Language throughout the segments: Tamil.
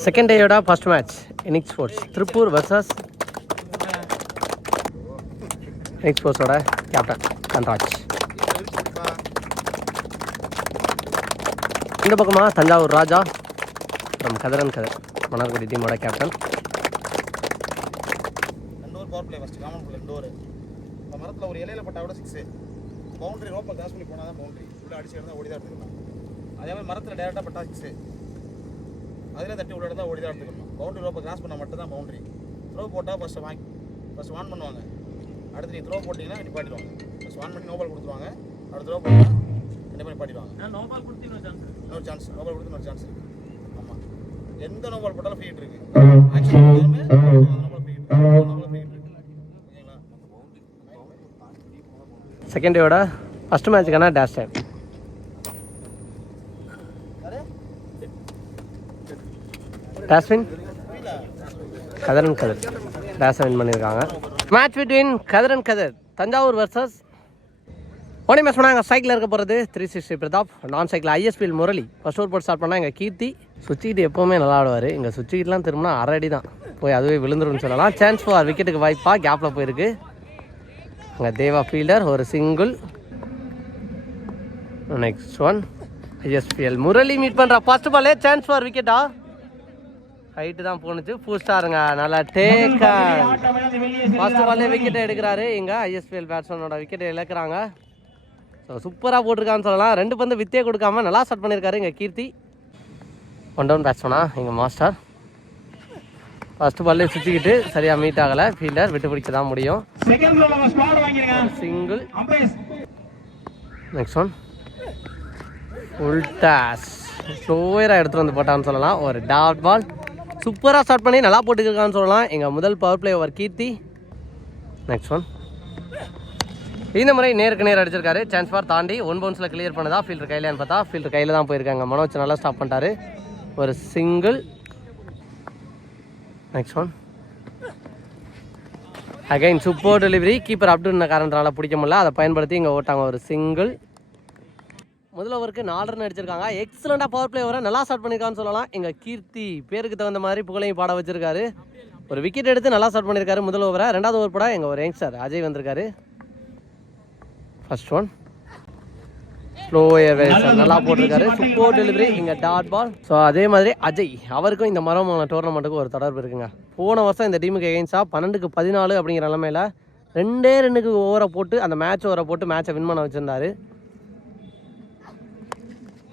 செகண்ட் டேயோட ஃபர்ஸ்ட் மேட்ச் இனிக் ஸ்போர்ட்ஸ் திருப்பூர் வர்சஸ் இனிக் ஸ்போர்ட்ஸோட கேப்டன் கன்ராஜ் இந்த பக்கமாக தஞ்சாவூர் ராஜா நம்ம கதரன் கதர் மணர்குடி டீமோட கேப்டன் பிளே ஃபஸ்ட் காமன் இப்போ மரத்தில் ஒரு இலையில பட்டா கூட சிக்ஸு பவுண்டரி ரோப்பை கிராஸ் பண்ணி போனால் தான் பவுண்டரி உள்ள அடிச்சு இருந்தால் ஓடி தான் எடுத்துக்கணும். அதே மாதிரி மரத்தில் டேரெக்டாக பட்டா சிக்ஸு அதில் தட்டி உள்ள தான் ஓடி தான் எடுத்துக்கணும். பவுண்டரி ரோப்பை கிராஸ் பண்ணால் மட்டும் தான் பவுண்டரி த்ரோ போட்டால் ஃபஸ்ட்டு வாங்கி ஃபஸ்ட் வான் பண்ணுவாங்க. அடுத்து நீ த்ரோ போட்டிங்கன்னா நிப்பாட்டிடுவாங்க ஃபஸ்ட் வான் பண்ணி நோபால் கொடுத்துருவாங்க. அடுத்து த்ரோ போட்டால் கண்டிப்பாக நிப்பாட்டிடுவாங்க இன்னொரு சான்ஸ் நோபால் கொடுத்து இன்னொரு சான்ஸ் இருக்குது ஆமாம் எந்த நோபால் போட்டாலும் ஃப்ரீ இருக்கு. Actually no ball free no ball free இருக்கு. ஓகேங்களா? செகண்ட் டேயோட ஃபஸ்ட் மேட்ச்சுக்கான டேஷ் டைம் டேஸ்வின் கதரன் கதர். டேஷ் வின் பண்ணியிருக்காங்க. மேட்ச் பிட்வீன் கதரன் கதர் தஞ்சாவூர் வர்சஸ் ஓனி மேட்ச் பண்ணால் சைக்கிளில் இருக்க போகிறது த்ரீ சிக்ஸ்டி பிரதாப் நான் cycle ISPL Murali first over போட்டு ஸ்டார்ட் பண்ணால் எங்கள் கீர்த்தி சுவிட்சிக்கிட்டு எப்போவுமே நல்லா ஆடுவார். இங்கே சுவிட்சிக்கிட்டுலாம் திரும்பினா அரை அடி தான். போய் அதுவே விழுந்துரும்னு சொல்லலாம். சான்ஸ் ஃபார் விக்கெட்டுக்கு வாய்ப்பாக கேப்பில் போயிருக்கு. அங்கே தேவா ஃபீல்டர் ஒரு single next one ISPL Murali meet பண்ணுறா ஃபர்ஸ்ட் பாலே சான்ஸ் ஃபார் விக்கெட்டா ஹைட்டு தான் போணுச்சு. ஃபூ ஸ்டாருங்க நல்லா டேக் ஃபர்ஸ்ட் பாலே விக்கெட்டை எடுக்கிறாரு. இங்கே ஐஎஸ்பிஎல் பேட்ஸ்மேனோட விக்கெட்டை இழக்கிறாங்க. ஸோ சூப்பராக போட்டிருக்கான்னு சொல்லலாம். ரெண்டு பந்து வித்தே கொடுக்காம நல்லா ஸ்டார்ட் பண்ணியிருக்காரு இங்கே கீர்த்தி. ஒன் டவுன் பேட்ஸ்மேனா எங்கள் மாஸ்டர் ஃபர்ஸ்ட் பால்லே சுற்றிக்கிட்டு சரியாக மீட் ஆகலை. ஃபீல்டர் விட்டு பிடிக்க தான் முடியும். Single next one full toss ஸ்லோயராக எடுத்துகிட்டு வந்து போட்டான்னு சொல்லலாம். ஒரு டாட் பால் சூப்பராக ஸ்டார்ட் பண்ணி நல்லா போட்டுக்கிருக்கான்னு சொல்லலாம். எங்கள் முதல் power play over Keerthi. Next one இந்த முறை நேருக்கு நேர் அடிச்சிருக்காரு. சான்ஸ்பார் தாண்டி ஒன் பவுன்ஸில் கிளியர் பண்ணதா ஃபீல்டர் கையிலான்னு பார்த்தா ஃபீல்டர் கையில் தான் போயிருக்காங்க. மனோஜ் நல்லா ஸ்டாப் பண்ணிட்டாரு. ஒரு single next one again super delivery keeper அப்டுன காரணத்தினால பிடிக்க முடியல. அதை பயன்படுத்தி இங்கே ஓட்டாங்க ஒரு சிங்கிள் முதல் ஓவருக்கு நாலு ரன் அடிச்சிருக்காங்க. எக்ஸலண்டாக பவர் பிளே வர நல்லா ஸ்டார்ட் பண்ணியிருக்கான்னு சொல்லலாம். எங்கள் கீர்த்தி பேருக்கு தகுந்த மாதிரி புகழையும் பாட வச்சிருக்காரு. ஒரு விக்கெட் எடுத்து நல்லா ஸ்டார்ட் பண்ணியிருக்காரு முதல் ஓவரை ரெண்டாவது ஓவர் போட எங்கள் ஒரு யங்ஸ்டர் அஜய் வந்திருக்காரு. ஃபர்ஸ்ட் ஒன் ஸ்லோ நல்லா போட்டிருக்காரு. சூப்பர் டெலிவரி இங்கே டாட் பால் ஸோ அதே மாதிரி அஜய் அவருக்கும் இந்த மரமான டோர்னமெண்ட்டுக்கும் ஒரு தொடர்பு இருக்குங்க. போன வருஷம் இந்த டீமுக்கு எகெயின்ஸாக பன்னெண்டுக்கு பதினாலு அப்படிங்கிற நிலமையில ரெண்டே ரெண்டுக்கு ஓவரை போட்டு அந்த மேட்ச் ஓவரை போட்டு மேட்சை வின் பண்ண வச்சிருந்தாரு.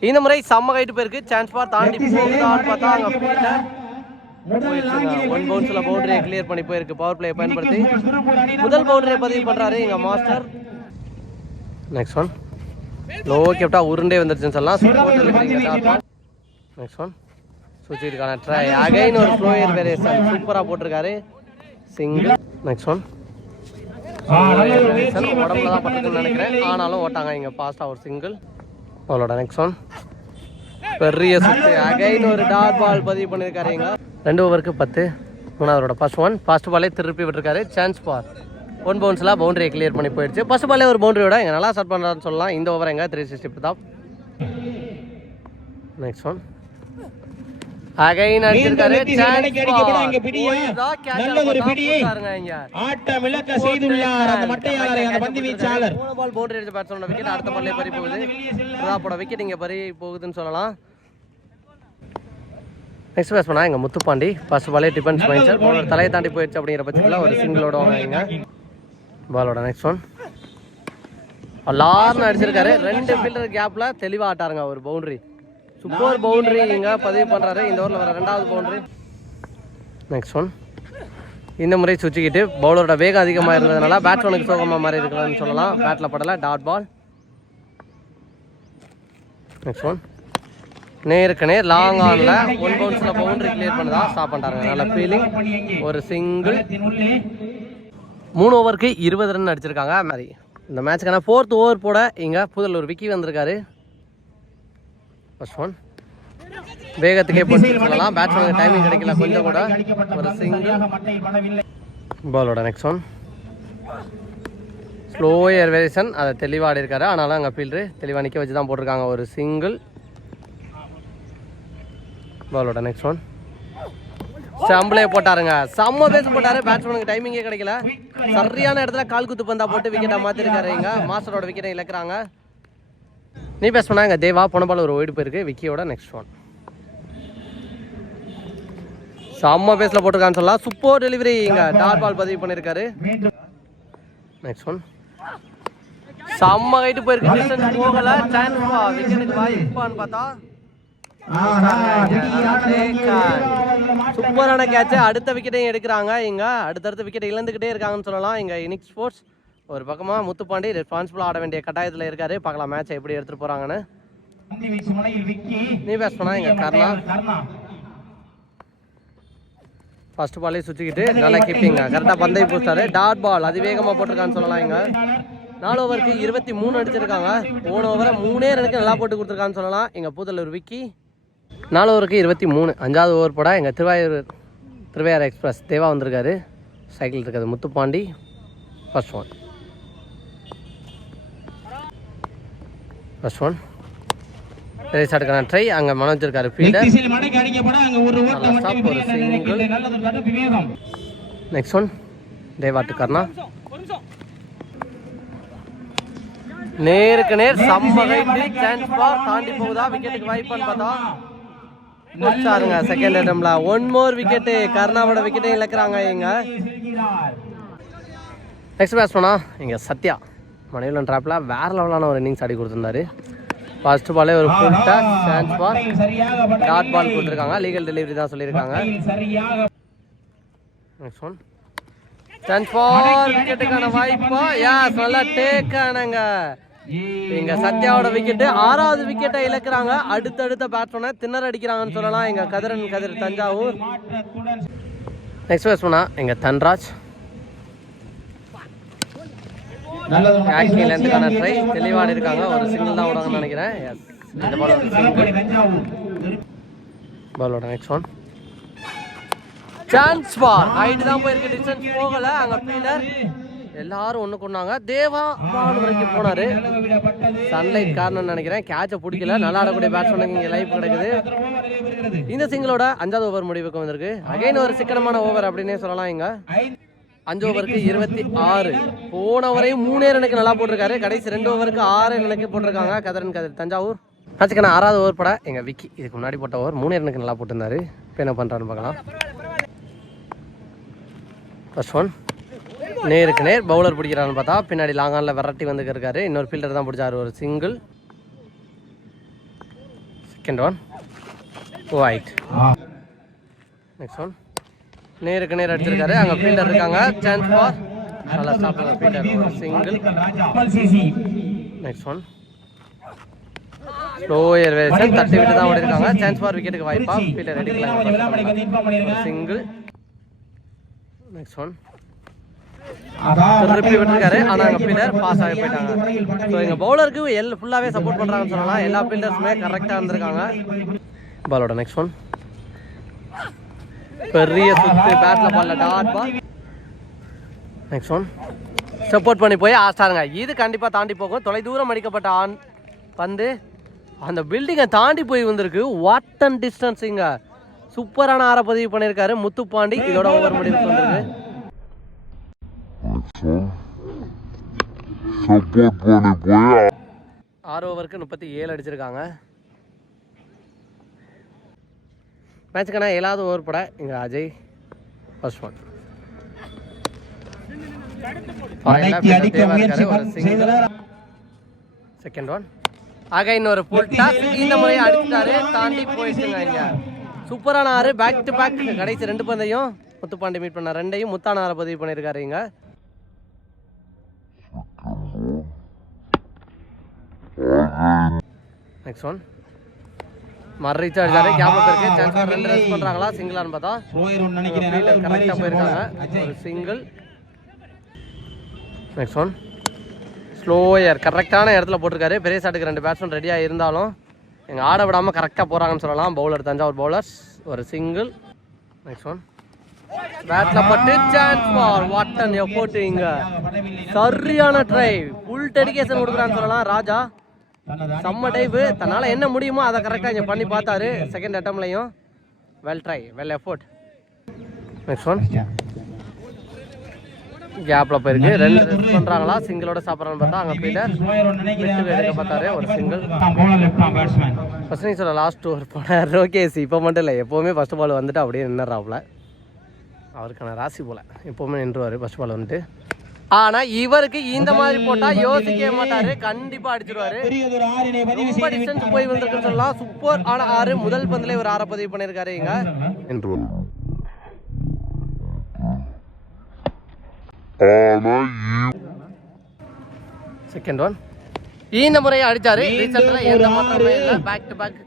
இந்த முறை செம்ம கைட்டு போயிருக்கு. சான்ஸ் பார் தாண்டி போகுதான்னு பார்த்தா அங்கே ஃபீல்டர் ஒன் பவுன்ஸில் பவுண்டரியை கிளியர் பண்ணி போயிருக்கு. பவர் பிளே பயன்படுத்தி. முதல் பவுண்டரியை பதிவு பண்ணுறாரு எங்கள் மாஸ்டர் நெக்ஸ்ட் ஒன் லோ கேப்டா உருண்டே வந்துருச்சுன்னு சொல்லலாம். நெக்ஸ்ட் ஒன் சுவிட்சுக்கான ட்ரை அகைன் ஒரு ஃப்ளோயர் வேரியேஷன் சூப்பராக போட்டிருக்காரு. சிங்கிள் நெக்ஸ்ட் ஒன் உடம்புல தான் பட்டுருக்குன்னு நினைக்கிறேன். ஆனாலும் ஓட்டாங்க இங்கே ஃபாஸ்ட்டாக ஒரு சிங்கிள் அவளோட நெக்ஸ்ட் ஒன் பெரிய சுத்து. அகைன் ஒரு டாட் பால் பதிவு பண்ணியிருக்காருங்க ரெண்டு ஓவருக்கு பத்து. மூணாவதோட ஃபர்ஸ்ட் ஒன் ஃபர்ஸ்ட் பாலே திருப்பி விட்டுருக்காரு. சான்ஸ் பார் ஒன் பவுன்ஸில் பவுண்டரியை கிளியர் பண்ணி போயிடுச்சு. ஃபர்ஸ்ட் பாலே ஒரு பவுண்டரியோட இங்கே நல்லா ஸ்டார்ட் பண்ணுறான்னு சொல்லலாம். இந்த ஓவர் எங்கே three sixty Pratap next one again ஆட்டம் இழக்க செய்துள்ளார். அந்த மட்டையாளரை அந்த பந்து வீச்சாளர். மூணு பால் பவுண்டரி அடிச்ச பேட்ஸ்மேனோட விக்கெட் அடுத்த பால்லே பறி போகுது. பிரதாப்போட விக்கெட் இங்கே பறி போகுதுன்னு சொல்லலாம். நெக்ஸ்ட் பேட்ஸ்மேனா எங்கள் முத்துப்பாண்டி. ஃபர்ஸ்ட் பாலே டிஃபென்ஸ் பவுலர் தலையை தாண்டி போயிடுச்சு அப்படிங்கிற பட்சத்தில் ஒரு சிங்கிளோட வாங்க பாலோட நெக்ஸ்ட் ஒன் லார்னு அடிச்சிருக்காரு. ரெண்டு ஃபீல்டர் கேப்பில் தெளிவாக ஆட்டாருங்க ஒரு பவுண்டரி சூப்பர் பவுண்டரி இங்கே பதிவு பண்ணுறாரு இந்த ஓவரில் வர ரெண்டாவது பவுண்டரி நெக்ஸ்ட் ஒன் இந்த முறை சுற்றிக்கிட்டு பவுலரோட வேகம் அதிகமாக இருந்ததுனால பேட்ஸ்மேனுக்கு சோகமாக மாறி இருக்கலாம்னு சொல்லலாம். பேட்டில் படலை. டாட் பால் நெக்ஸ்ட் ஒன் நேருக்கு நேர் லாங் ஆனில் ஒன் பவுன்ஸில் பவுண்டரி கிளியர் பண்ணதா ஸ்டாப் பண்ணிட்டாங்க நல்ல ஃபீலிங் ஒரு சிங்கிள் மூணு ஓவருக்கு இருபது ரன் அடிச்சிருக்காங்க. மாதிரி இந்த மேட்ச்சுக்கான ஃபோர்த் ஓவர் போட இங்கே புதலூர் விக்கி வந்திருக்காரு. ஃபர்ஸ்ட் ஒன் வேகத்துக்கே போட்டு சொல்லலாம் பேட்ஸ்மேனுக்கு டைமிங் கிடைக்கல கொஞ்சம் கூட. ஒரு சிங்கிள் பாலோட நெக்ஸ்ட் ஒன் ஸ்லோ ஏர் அதை தெளிவாக ஆடி இருக்காரு ஆனாலும் அங்கே ஃபீல்டு தெளிவாக நிற்க வச்சு தான் போட்டிருக்காங்க. ஒரு சிங்கிள் பாலோட நெக்ஸ்ட் ஒன் ஸ்டம்பிளே போட்டாருங்க. செம்ம பேஸ் போட்டாரு. பேட்ஸ்மேனுக்கு டைமிங்கே கிடைக்கல. சரியான இடத்துல கால் குத்து பந்தா போட்டு விக்கெட்டை மாத்திருக்காரு இங்க. மாஸ்டரோட விக்கெட்டை இழக்கிறாங்க. நீ பேச பண்ணாங்க தேவா போனபால் ஒரு ஒயிட் போயிருக்கு விக்கியோட நெக்ஸ்ட் ஒன் செம்ம பேஸில் போட்டிருக்கான்னு சொல்லலாம் சூப்பர் டெலிவரி இங்கே. டார் பால் பதிவு பண்ணியிருக்காரு நெக்ஸ்ட் ஒன் செம்ம ஹைட்டு போயிருக்கு. டிஸ்டன்ஸ் போகல. சான்ஸ் விக்கெட்டுக்கு வாய்ப்பான்னு பார்த்தா. சூப்பரான கேட்ச் அடுத்த விக்கெட்டையும் எடுக்கிறாங்க. இங்க அடுத்தடுத்த விக்கெட் இழந்துக்கிட்டே இருக்காங்கன்னு சொல்லலாம். இங்க இனிக் ஸ்போர்ட்ஸ் ஒரு பக்கமா முத்துப்பாண்டி ரெஸ்பான்சிபிள் ஆட வேண்டிய கட்டாயத்துல இருக்காரு. பார்க்கலாம் மேட்ச் எப்படி எடுத்துட்டு போறாங்கன்னு. நீ பேஸ் பண்ணா இங்க கர்ணா. ஃபர்ஸ்ட் பாலே சுற்றிக்கிட்டு நல்லா கீப்பிங்க கரெக்டாக பந்தை பூஸ்டாரு டாட் பால் அதிவேகமாக போட்டிருக்கான்னு சொல்லலாம் இங்க. நாலு ஓவருக்கு இருபத்தி மூணு அடிச்சிருக்காங்க. போன ஓவரை மூணே ரனுக்கு நல்லா போட்டு கொடுத்துருக்கான்னு சொல்லலாம். எங்கள் பூதலூர் விக்கி. நாலு ஓவருக்கு இருபத்தி மூணு. அஞ்சாவது ஓவர் போட எங்கள் திருவாயூர் திருவையாறு எக்ஸ்பிரஸ் தேவா வந்திருக்காரு. சைக்கிள் இருக்குது Muthupandi. First one first one race அடுக்கான try அங்கே மனோஜ் இருக்காரு ஃபீல்டர் ஒரு விவேகம். நெக்ஸ்ட் ஒன் தேவாட்டு கர்ணா. நேருக்கு நேர் ஹைட்டு சான்ஸ் பார் தாண்டி போகுதா? விக்கெட்டுக்கு வாய்ப்பான்னு பார்த்தா முடிச்சாருங்க செகண்ட் ஐட்டம்ல ஒன் மோர் விக்கெட்டு கர்ணாவோட விக்கெட்டையும் இழக்கிறாங்க இங்க நெக்ஸ்ட் பேட்ஸ்மனா இங்க சத்யா. மணிவலன் ட்ராப்ல வேற லெவலான ஒரு இன்னிங்ஸ் ஆடி கொடுத்துருந்தாரு. ஃபர்ஸ்ட் பாலே ஒரு ஃபுல் டாஸ் சான்ஸ் பட்ட டாட் பால் கொடுத்துருக்காங்க. லீகல் டெலிவரி தான் சொல்லியிருக்காங்க. நெக்ஸ்ட் ஒன் சான்ஸ் ஃபார் விக்கெட்டுக்கான வாய்ப்பா. யாஸ் நல்லா டேக் ஆனாங்க. எங்க சத்யாவோட விக்கெட் ஆறாவது விக்கெட்டை இழக்கிறாங்க. அடுத்தடுத்த பேட்ஸ்மேனை திணற அடிக்கிறாங்கன்னு சொல்லலாம். எங்க கதிரன் கதிர் தஞ்சாவூர். நெக்ஸ்ட் பேட்ஸ்மேனா எங்க தன்ராஜ். ஆக்டிங்ல இருந்துக்கான ட்ரை தெளிவாடி இருக்காங்க ஒரு சிங்கிள் தான் விடுவாங்கன்னு நினைக்கிறேன். இந்த பால் ஒரு சிங்கிள் கலப்படை தஞ்சாவூர் பாலோட next one chance ball height தான் போயிருக்கு. டிஸ்டன்ஸ் போகல. அங்க ஃபீல்டர் எல்லாரும் ஒண்ணு கொண்டாங்க தேவா பால் வரைக்கும் போனாரு. சன்லைட் காரணம்னு நினைக்கிறேன். கேட்சை பிடிக்கல. நல்லா ஆடக்கூடிய பேட்ஸ்மேனுக்கு இங்கே லைஃப் கிடைக்குது. இந்த சிங்கிளோட அஞ்சாவது ஓவர் முடிவுக்கு வந்திருக்கு. அகைன் ஒரு சிக்கனமான ஓவர் அப்படின்னே சொல்லலாம் இங்க. அஞ்சு ஓவருக்கு இருபத்தி ஆறு. போன ஓவரையும் மூணே ரனுக்கு நல்லா போட்டிருக்காரு. கடைசி ரெண்டு ஓவருக்கு ஆறு ரனுக்கு போட்டிருக்காங்க. கதரன் கதிர். தஞ்சாவூர். ஆச்சுக்கண்ணா ஆறாவது ஓவர் பட எங்க விக்கி. இதுக்கு முன்னாடி போட்ட ஓவர் மூணே ரனுக்கு நல்லா போட்டிருந்தாரு. இப்போ என்ன பண்ணுறான்னு பார்க்கலாம். ஃபர்ஸ்ட் ஒன் நேருக்கு நேர் பவுலர் பிடிக்கிறான்னு பார்த்தா பின்னாடி லாங்கானில் விரட்டி வந்துக்கு இருக்காரு. இன்னொரு ஃபீல்டர் தான் பிடிச்சாரு. ஒரு single second one wide next one நேருக்கு நேர் அடிச்சிருக்காரு. அங்க ஃபீல்டர் இருக்காங்க. சான்ஸ் ஃபார் நல்லா stop fielder single next one slower version தட்டி விட்டு தான் ஓடி இருக்காங்க சான்ஸ் ஃபார் விக்கெட்டுக்கு வாய்ப்பா. ஃபீல்டர் அடிக்கலாம் சிங்கிள் நெக்ஸ்ட் ஒன் திருப்பி விட்டுருக்காரு. ஆனா அங்க ஃபீல்டர் பாஸ் ஆகி போயிட்டாங்க. ஸோ எங்க பவுலருக்கு எல் ஃபுல்லாவே சப்போர்ட் பண்றாங்கன்னு சொல்லலாம் எல்லா ஃபீல்டர்ஸுமே கரெக்டா இருந்திருக்காங்க. பாலோட நெக்ஸ்ட் ஒன் பெரிய சுத்து பேட்ல பால்ல dot ball next one support பண்ணி போய் ஆஸ்டாருங்க இது கண்டிப்பா தாண்டி போகும். தொலை தூரம் அடிக்கப்பட்ட ஆண் பந்து. அந்த பில்டிங்கை தாண்டி போய் வந்திருக்கு. வாட் அண்ட் டிஸ்டன்ஸ் இங்க. சூப்பரான ஆற பதிவு பண்ணியிருக்காரு முத்துப்பாண்டி இதோட ஓவர் முடிவுக்கு வந்திருக்கு. ஆறு ஓவருக்கு முப்பத்தி ஏழு அடிச்சிருக்காங்க. மேட்சுக்கான ஏழாவது ஓவர் பட இங்க அஜய் ஃபர்ஸ்ட் ஒன் அடக்கி அடிக்க முயற்சி செய்தவர். செகண்ட் ஒன் ஆக இன்னொரு ஃபுல் டாஸ் இந்த முறை அடிச்சிட்டாரு தாண்டி போயிடுச்சுங்க இங்க சூப்பரான ஆறு பேக் டு பேக் கடைசி ரெண்டு பந்தையும் முத்துப்பாண்டி மீட் பண்ண ரெண்டையும் முத்தான ஆறு பதிவு பண்ணியிருக்காரு இங்க. நெக்ஸ்ட் ஒன் மறு ரீச் அடிச்சாரு கேப் இருக்கு. சான்ஸ் ரெண்டு ரன்ஸ் பண்றாங்களா? சிங்கிளான்னு பார்த்தா? நினைக்கிறேன். கரெக்டாக போயிருக்காங்க. ஒரு சிங்கிள் நெக்ஸ்ட் ஒன் ஸ்லோயர் கரெக்டான இடத்துல போட்டிருக்காரு. பெரிய ஷாட்டுக்கு ரெண்டு பேட்ஸ்மேன் ரெடியாக இருந்தாலும் எங்கள் ஆட விடாமல் கரெக்டாக போகிறாங்கன்னு சொல்லலாம். பவுலர் தஞ்சாவூர் பவுலர்ஸ் ஒரு சிங்கிள் நெக்ஸ்ட் ஒன் பேட்டில் பட்டு சான்ஸ் பால் வாட்டன் போட்டு இங்க சரியான ட்ரை ஃபுல் டெடிகேஷன் கொடுக்குறான்னு சொல்லலாம். ராஜா செம்ம டைவு தன்னால் என்ன முடியுமோ அதை கரெக்டாக இங்கே பண்ணி பார்த்தாரு. Second அட்டம்லையும் well try well effort next one கேப்பில் போயிருக்கு. ரெண்டு ரெஸ்ட் பண்ணுறாங்களா சிங்கிளோட சாப்பிட்றான்னு பார்த்தா அங்கே ஃபீல்டர் விட்டு எடுக்க பார்த்தாரு. ஒரு சிங்கிள் ஃபர்ஸ்ட் இன்னிங்ஸோட லாஸ்ட் ஓவர் போனார். ரோகேஸ் இப்போ மட்டும் இல்லை. எப்போவுமே ஃபர்ஸ்ட் பால் வந்துட்டு அப்படியே நின்னுறாப்புல அவருக்கான ராசி போல. எப்போவுமே நின்றுவார். ஃபர்ஸ்ட் பால் வந்துட்டு. ஆனால் இவருக்கு இந்த மாதிரி போட்டால் யோசிக்கவே மாட்டார். கண்டிப்பாக அடிச்சிருவாரு. ரொம்ப டிஸ்டன்ஸ் போய் வந்திருக்குன்னு சொல்லலாம். சூப்பர் ஆன ஆறு முதல் பந்திலே ஒரு ஆறை பதிவு பண்ணியிருக்காரு இங்க செகண்ட் ஒன் இந்த முறையை அடிச்சாரு. ரீசெண்ட்ல எந்த மாற்றமே இல்லை. பேக் டு பேக்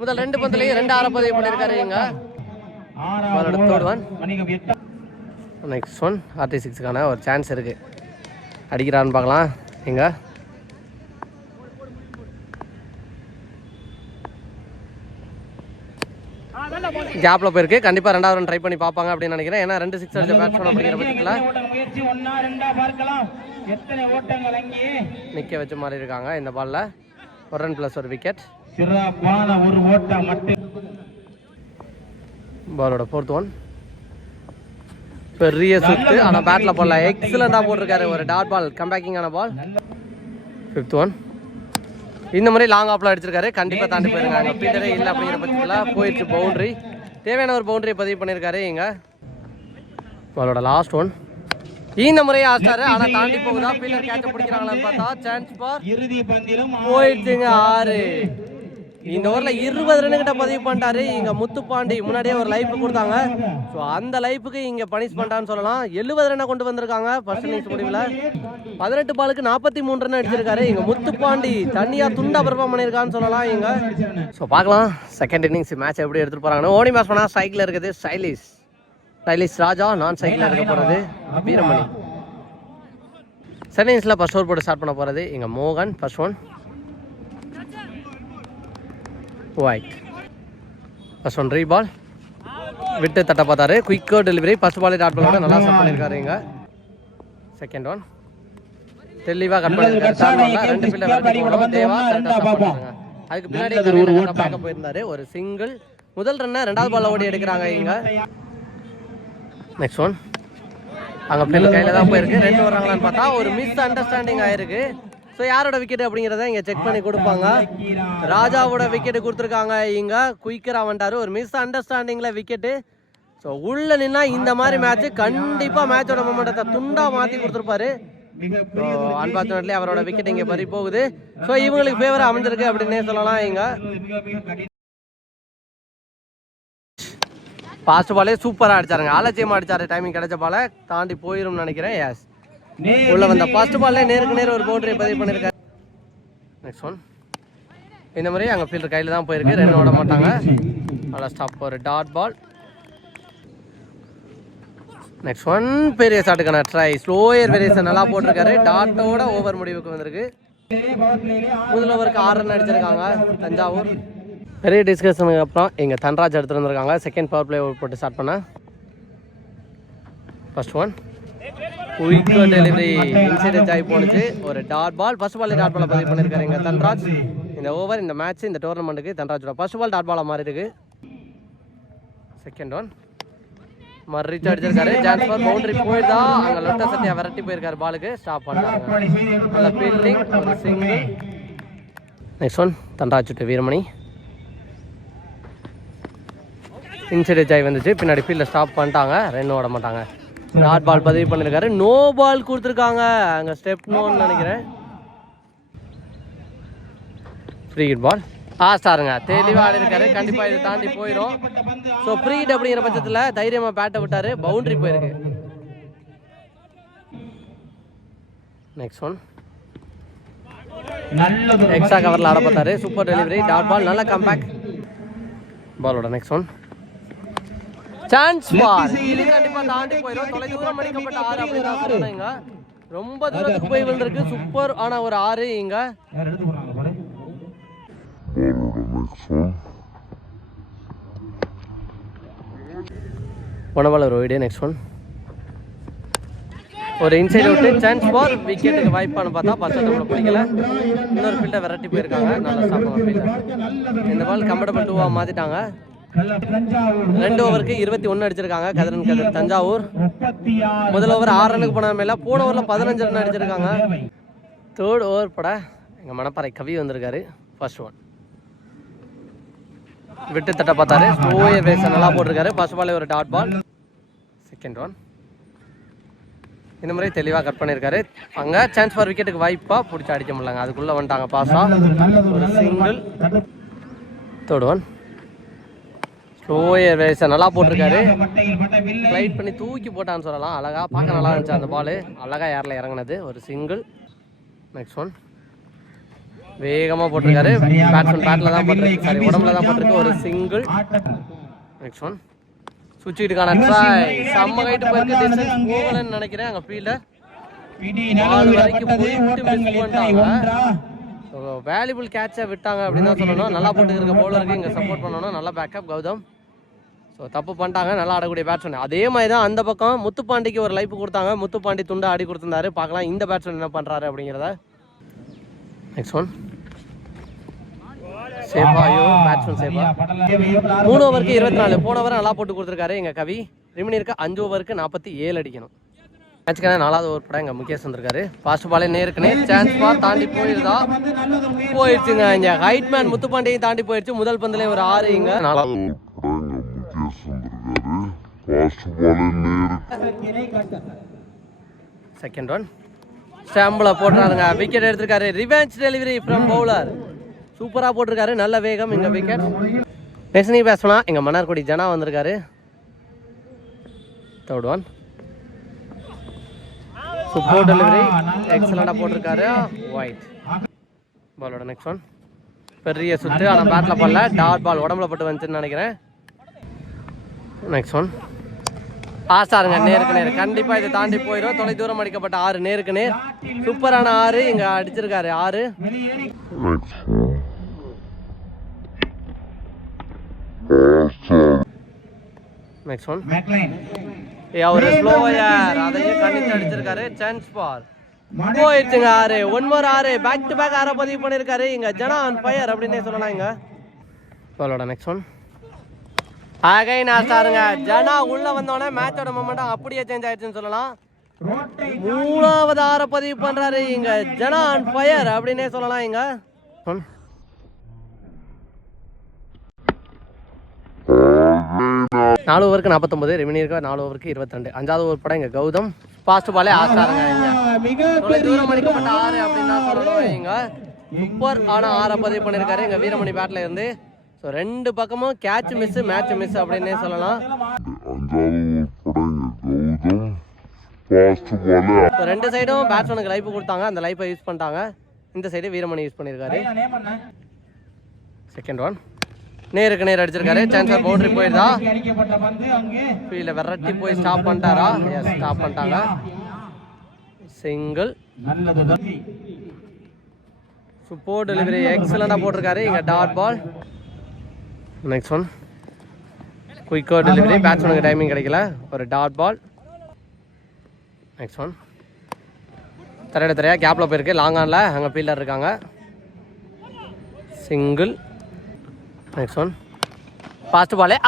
முதல் ரெண்டு பந்துலயும் ரெண்டு ஆறை பதிவு பண்ணியிருக்காரு இங்க அவரோட தேர்ட் ஒன் வணிகம் எட்டு நெக்ஸ்ட் ஒன் ஆர்டி சிக்ஸுக்கான ஒரு சான்ஸ் இருக்கு. அடிக்கிறான்னு பார்க்கலாம். இங்க கேப்ல போயிருக்கு. கண்டிப்பா ரெண்டாவது ரன் ட்ரை பண்ணி பார்ப்பாங்க அப்படின்னு நினைக்கிறேன். ஏன்னா ரெண்டு சிக்ஸ் அடிச்ச பேட்ஸ்மேன் அப்படிங்கிற பட்சத்தில் நிக்க வச்ச மாதிரி இருக்காங்க இந்த பால்ல ஒரு ரன் பிளஸ் ஒரு விக்கெட் பாலோட ஃபோர்த் ஒன் பெரிய சுத்து. ஆனா பேட்ல. போடல எக்ஸலண்டா போட்டிருக்காரு ஒரு டாட் பால் கம்பேக்கிங்கான பால் ஃபிஃப்த் ஒன் இந்த மாதிரி லாங் ஆப்ல அடிச்சிருக்காரு. கண்டிப்பா தாண்டி போயிருக்காங்க ஃபீல்டரே இல்லை அப்படிங்கிற பட்சத்தில் போயிடுச்சு பவுண்டரி தேவையான ஒரு பவுண்டரியை பதிவு பண்ணியிருக்காரு இங்க. பாலோட லாஸ்ட் ஒன் இந்த முறையை ஆஸ்டாரு ஆனா தாண்டி போகுதா? ஃபீல்டர் கேட்ச பிடிக்கிறாங்களான்னு பார்த்தா சான்ஸ் பார் இறுதி பந்திலும் போயிடுச்சுங்க ஆறு. இந்த ஊரில் இருபது ரன் கிட்ட பதிவு பண்ணிட்டாரு. இங்கே முத்துப்பாண்டி முன்னாடியே ஒரு லைஃப் கொடுத்தாங்க. ஸோ அந்த லைஃபுக்கு இங்கே பனிஷ் பண்ணிட்டான்னு சொல்லலாம். எழுபது ரன்னை கொண்டு வந்திருக்காங்க ஃபர்ஸ்ட் இன்னிங்ஸ் முடிவில். பதினெட்டு பாலுக்கு நாற்பத்தி மூணு ரன் அடிச்சிருக்காரு. இங்கே முத்துப்பாண்டி தனியாக துண்டா பெர்ஃபார்ம் பண்ணியிருக்கான்னு சொல்லலாம் இங்கே. ஸோ பார்க்கலாம். செகண்ட் இன்னிங்ஸ் மேட்ச் எப்படி எடுத்துட்டு போகிறாங்கன்னு ஓடி மேட்ச் போனால் சைக்கிள் இருக்குது. ஸ்டைலிஷ் ஸ்டைலிஷ் ராஜா நான் சைக்கிளில் இருக்க போகிறது வீரமணி. செகண்ட் இன்னிங்ஸ்ல ஃபர்ஸ்ட் ஓவர் போட்டு ஸ்டார்ட் பண்ண போகிறது இங்கே மோகன் first one wide first one ball விட்டு தட்ட பார்த்தாரு. குயிக்கோ டெலிவரி ஃபர்ஸ்ட் பாலே டாட் பாலோட நல்லா ஸ்டார்ட் பண்ணியிருக்காரு இங்க. செகண்ட் ஒன் தெளிவாக கட் பண்ணியிருக்காரு ரெண்டு ஃபீல்டர் தேவா அதுக்கு பின்னாடி ஒரு பேக்கப் போயிருந்தாரு ஒரு சிங்கிள் முதல் ரன்னை ரெண்டாவது பால்ல ஓடி எடுக்கிறாங்க இங்க. நெக்ஸ்ட் ஒன் அங்க பிள்ளை கையில தான் போயிருக்கு. ரெண்டு வர்றாங்களான்னு பார்த்தா ஒரு மிஸ் அண்டர்ஸ்டாண்டிங் ஆயிருக்கு. ஸோ யாரோட விக்கெட் அப்படிங்கிறத இங்க செக் பண்ணி கொடுப்பாங்க. ராஜாவோட விக்கெட் கொடுத்துருக்காங்க. இங்க குயிக்கரா வந்துட்டாரு ஒரு மிஸ் அண்டர்ஸ்டாண்டிங்ல விக்கெட்டு ஸோ உள்ள நின்னா இந்த மாதிரி மேட்ச் கண்டிப்பா மேட்சோட மொமெண்டத்தை துண்டா மாத்தி கொடுத்துருப்பாரு. அன்பார்ச்சுனேட்லி அவரோட விக்கெட் இங்க பறி போகுது. ஸோ இவங்களுக்கு ஃபேவரா அமைஞ்சிருக்கு அப்படின்னே சொல்லலாம் இங்க. ஃபாஸ்ட் பாலே சூப்பரா அடிச்சாருங்க. ஆலட்சியமா அடிச்சாரு. டைமிங் கிடைச்ச பால தாண்டி போயிரும்னு நினைக்கிறேன். எஸ் உள்ள வந்த ஃபர்ஸ்ட் பால்ல நேருக்கு நேர் ஒரு பவுண்டரி பதிவு பண்ணிருக்காரு. நெக்ஸ்ட் ஒன் இந்த மாதிரி அங்க ஃபீல்டர் கையில தான் போயிருக்கு. ரெண்டு ஓட மாட்டாங்க. நல்லா ஸ்டாப் ஒரு டாட் பால் நெக்ஸ்ட் ஒன் பெரிய ஷாட்டுக்கான ட்ரை ஸ்லோயர் வேரியேஷன் நல்லா போட்டிருக்காரு. டாட்டோட ஓவர் முடிவுக்கு வந்திருக்கு. முதல் ஓவருக்கு ஆறு ரன் அடிச்சிருக்காங்க. தஞ்சாவூர். பெரிய டிஸ்கஷனுக்கு அப்புறம் எங்கள் தன்ராஜ் எடுத்துட்டு வந்திருக்காங்க. செகண்ட் பவர் பிளே போட்டு ஸ்டார்ட் பண்ண. ஃபர்ஸ்ட் ஒன் குயிக்கோ டெலிவரி இன்சைட் ஆகி போனுச்சு ஒரு dot ball first ball dot பாலை பதிவு பண்ணியிருக்காரு எங்கள் தன்ராஜ். இந்த ஓவர் இந்த மேட்ச் இந்த டோர்னமெண்ட்டுக்கு தன்ராஜோட ஃபர்ஸ்ட் பால் டாட் பாலாக மாறி இருக்கு. செகண்ட் ஒன் மறு ரீச் அடிச்சிருக்காரு. சான்ஸ் ஃபார் பவுண்டரி போயிருந்தா அங்கே லொட்ட சத்தியா விரட்டி போயிருக்காரு பாலுக்கு ஸ்டாப் பண்ணுறாங்க நல்ல ஃபீல்டிங் ஒரு single next one Dhanraj Veeramani. Inside ஆகி வந்துச்சு. பின்னாடி ஃபீல்டில் ஸ்டாப் பண்ணிட்டாங்க. ரன் ஓட மாட்டாங்க. டாட் பால் பதிவு பண்ணியிருக்காரு நோ பால் கொடுத்துருக்காங்க. அங்கே ஸ்டெப் நோன்னு நினைக்கிறேன். ஃப்ரீ ஹிட் பால் ஆ சாருங்க. தெளிவாக இருக்காரு கண்டிப்பாக இதை தாண்டி போயிடும் ஸோ ஃப்ரீ ஹிட் அப்படிங்கிற பட்சத்தில் தைரியமாக பேட்டை விட்டார். பவுண்ட்ரி போயிருக்கு. நெக்ஸ்ட் ஒன் எக்ஸ்ட்ரா கவரில் ஆட பார்த்தாரு சூப்பர் டெலிவரி டாட் பால் நல்ல கம்பேக் பாலோட நெக்ஸ்ட் ஒன் சான்ஸ் பார் இது கண்டிப்பா தாண்டி போயிடும் தொலை தூரம் அடிக்கப்பட்ட ஆறு அப்படின்னு தான் ரொம்ப தூரத்துக்கு போய் விழுந்திருக்கு. சூப்பர் ஆனா ஒரு ஆறு இங்க. யார் ரோயிடே ஒன் ஒரு வீடியோ நெக்ஸ்ட் ஒன் ஒரு இன்சைட் விட்டு சான்ஸ் ஃபார் விக்கெட்டுக்கு வாய்ப்பானு பார்த்தா பச்சை கூட பிடிக்கல. இன்னொரு ஃபீல்டை விரட்டி போயிருக்காங்க. நல்லா ஸ்டாப் இந்த பால் கம்ஃபர்டபுள் டூவாக மாற்றிட்டாங்க ரெண்டு ஓவருக்கு இருபத்தி ஒன்று அடிச்சிருக்காங்க. கதிரன் கதிர் தஞ்சாவூர். முதல் ஓவர் ஆறு ரன்னுக்கு போன மேல. போன ஓவரில் பதினஞ்சு ரன் அடிச்சிருக்காங்க. தேர்ட் ஓவர் பட எங்கள் மணப்பாறை கவி வந்திருக்காரு. ஃபர்ஸ்ட் ஒன் விட்டு தட்ட பார்த்தாரு. ஸ்லோய பேச நல்லா போட்டிருக்காரு. ஃபர்ஸ்ட் பாலே ஒரு டாட் பால் செகண்ட் ஒன் இந்த முறை தெளிவாக கட் பண்ணியிருக்காரு அங்கே சான்ஸ் ஃபார் விக்கெட்டுக்கு வாய்ப்பாக பிடிச்சி அடிக்க முடியலங்க. அதுக்குள்ளே வந்துட்டாங்க பாஸா ஒரு சிங்கிள் தேர்ட் ஒன் ஸ்லோயர் வேஸை நல்லா போட்டிருக்காரு. ஃப்ளைட் பண்ணி தூக்கி போட்டான்னு சொல்லலாம். அழகா பார்க்க நல்லா இருந்துச்சு அந்த பால் அழகா ஏரில் இறங்குனது. ஒரு சிங்கிள் நெக்ஸ்ட் ஒன் வேகமாக போட்டிருக்காரு. பேட்ஸ்மேன் பேட்டில் தான் போட்டிருக்கு. சாரி உடம்புல தான் போட்டிருக்கு. ஒரு சிங்கிள் நெக்ஸ்ட் ஒன் சுவிட்சுக்கான ட்ரை செம்ம கைட்டு போயிருக்கு. டிஸ்டன்ஸ் போகலன்னு நினைக்கிறேன். அங்கே ஃபீல்டர் பால் நழுவ வரைக்கும் போயிட்டு மிஸ் பண்ணிட்டாங்க. வேல்யூபிள் கேட்சை விட்டாங்க அப்படின்னு தான் சொல்லணும். நல்லா போட்டு இருக்க பவுலருக்கு இங்கே சப்போர்ட் பண்ணணும். நல்லா பேக்கப் கௌதம். ஸோ தப்பு பண்ணிட்டாங்க நல்லா ஆடக்கூடிய பேட்ஸ்மேன் அதே மாதிரி தான் அந்த பக்கம் முத்துப்பாண்டிக்கு ஒரு லைஃப் கொடுத்தாங்க. முத்துப்பாண்டி துண்டை ஆடி கொடுத்துருந்தாரு. பார்க்கலாம் இந்த பேட்ஸ்மேன் என்ன பண்ணுறாரு அப்படிங்கிறத. நெக்ஸ்ட் ஒன் சேஃபா ஐயோ பேட்ஸ்மேன் சேஃபா மூணு ஓவருக்கு இருபத்தி நாலு போன ஓவர் நல்லா போட்டு கொடுத்துருக்காரு எங்கள் கவி. ரிமினி இருக்க அஞ்சு ஓவருக்கு நாற்பத்தி ஏழு அடிக்கணும். மேட்ச்க்கான நாலாவது ஓவர் படம் எங்கள் முகேஷ் வந்திருக்காரு. ஃபாஸ்ட் பாலே நேருக்குனே சான்ஸ் பால் தாண்டி போயிருந்தா போயிடுச்சுங்க இங்கே. ஹைட் மேன் முத்துப்பாண்டியும் தாண்டி போயிடுச்சு முதல் பந்தலே ஒரு ஆறு இங்கே. நாலாவது செகண்ட் ஒன் ஸ்டாம்பில் போட்டுறாருங்க விக்கெட் எடுத்திருக்காரு. ரிவெஞ்ச் டெலிவரி ஃப்ரம் பவுலர் சூப்பராக போட்டிருக்காரு. நல்ல வேகம் இங்கே விக்கெட் நெக்ஸ்ட் நீ பேசலாம் எங்க மன்னார்குடி ஜனா வந்திருக்காரு. தேர்ட் ஒன் சூப்பர் டெலிவரி எக்ஸலண்டாக போட்டிருக்காரு. ஒயிட் பாலோட நெக்ஸ்ட் ஒன் பெரிய சுத்து. ஆனால் பேட்டில் பண்ணல டாட் பால் உடம்புல பட்டு வந்துச்சுன்னு நினைக்கிறேன். நெக்ஸ்ட் ஒன் ஆசாருங்க நேருக்கு நேர். கண்டிப்பா இதை தாண்டி போயிடும் தொலை தூரம் அடிக்கப்பட்ட ஆறு நேருக்கு நேர். சூப்பரான ஆறு இங்க அடிச்சிருக்காரு ஆறு. நெக்ஸ்ட் ஒன் ஏ அவர் ஸ்லோயர் அதையும் கண்டிச்சு அடிச்சிருக்காரு. சான்ஸ் பார் போயிடுச்சுங்க ஆறு. ஒன் மோர் ஆறு. பேக் டு பேக் ஆற பதிவு பண்ணியிருக்காரு இங்க ஜனா ஆன் ஃபயர் அப்படின்னே சொல்லலாம் இங்க. பாலோட நெக்ஸ்ட் ஒன் அகைன் சாருங்க ஜனா உள்ள வந்தோடனே மேட்சோட மொமெண்டம் அப்படியே சேஞ்ச் ஆயிடுச்சுன்னு சொல்லலாம். மூணாவது ஆற பதிவு பண்றாரு இங்க ஜனா அண்ட் ஃபயர் அப்படின்னே சொல்லலாம் இங்க. ஒன். நாலு ஓவருக்கு நாற்பத்தொம்பது ரெமினி இருக்கா நாலு ஓவருக்கு இருபத்தி ரெண்டு அஞ்சாவது ஓவர் படம் இங்க கௌதம். ஃபாஸ்ட் பாலே ஆசாருங்க இங்க. மிக தூரம் அடிக்கப்பட்ட ஆறு அப்படின்னு தான் சொல்லணும் இங்க. சூப்பர் ஆனா ஆற பதிவு பண்ணியிருக்காரு எங்க வீரமணி பேட்ல இருந்து. ஸோ ரெண்டு பக்கமும் கேட்ச் மிஸ் மேட்ச் மிஸ் அப்படின்னே சொல்லலாம். ரெண்டு சைடும் பேட்ஸ்மேனுக்கு லைஃப் கொடுத்தாங்க. அந்த லைஃப்பை யூஸ் பண்ணிட்டாங்க. இந்த சைடு வீரமணி யூஸ் பண்ணியிருக்காரு. செகண்ட் ஒன் நேருக்கு நேர் அடிச்சிருக்காரு. சான்சர் பவுண்டரி போயிருதா? ஃபீல்ட விரட்டி போய் ஸ்டாப் பண்ணிட்டாரா? எஸ் ஸ்டாப் பண்ணிட்டாங்க. சிங்கிள் நல்லது தம்பி சூப்பர் டெலிவரி எக்ஸலண்டாக போட்டிருக்காரு. இங்கே டாட் பால் நெக்ஸ்ட் ஒன் குயிக்கோ டெலிவரி பேட்ஸ்மேனுக்கு டைமிங் கிடைக்கல. ஒரு டாட் பால் நெக்ஸ்ட் ஒன் தரையிட தரையா கேப்பில் போயிருக்கு. லாங் ஆனில் அங்கே ஃபீல்டர் இருக்காங்க. சிங்கிள் நெக்ஸ்ட் ஒன் ஃபாஸ்ட் பாலே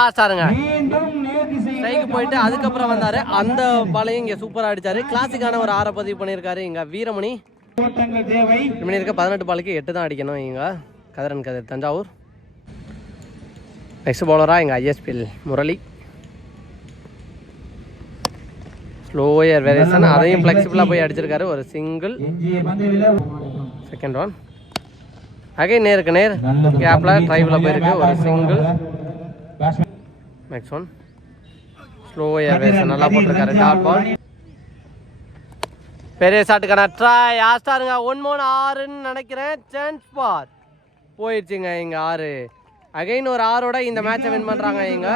நேர்திசை ஸ்ட்ரைக்கு போயிட்டு அதுக்கப்புறம் வந்தாரு. அந்த பாலையும் இங்கே சூப்பராக அடிச்சாரு. கிளாசிக்கான ஒரு ஆற பதிவு பண்ணியிருக்காரு இங்கே வீரமணி. இருக்க பதினெட்டு பாலுக்கு எட்டு தான் அடிக்கணும் இங்க. கதிரன் கதிர் தஞ்சாவூர். நெக்ஸ்ட் பவுலராக எங்கள் ஐஎஸ்பிஎல் முரளி. ஸ்லோயர் வேரியேஷன் அதையும் ஃப்ளெக்சிபிளாக போய் அடிச்சிருக்காரு. ஒரு சிங்கிள் செகண்ட் ஒன் அகைன் நேருக்கு நேர். கேப்பில் ட்ரைவில் போயிருக்கு. ஒரு single next one slower variation நல்லா போட்டிருக்காரு. டாட் பால் பெரிய ஷாட்டுக்கான ட்ரை ஆஸ்டாருங்க ஒன் மூணு ஆறுன்னு நினைக்கிறேன். சான்ஸ் பார் போயிடுச்சுங்க இங்க ஆறு. அகைன் ஒரு ஆறோட இந்த மேட்சை வின் பண்றாங்க இங்க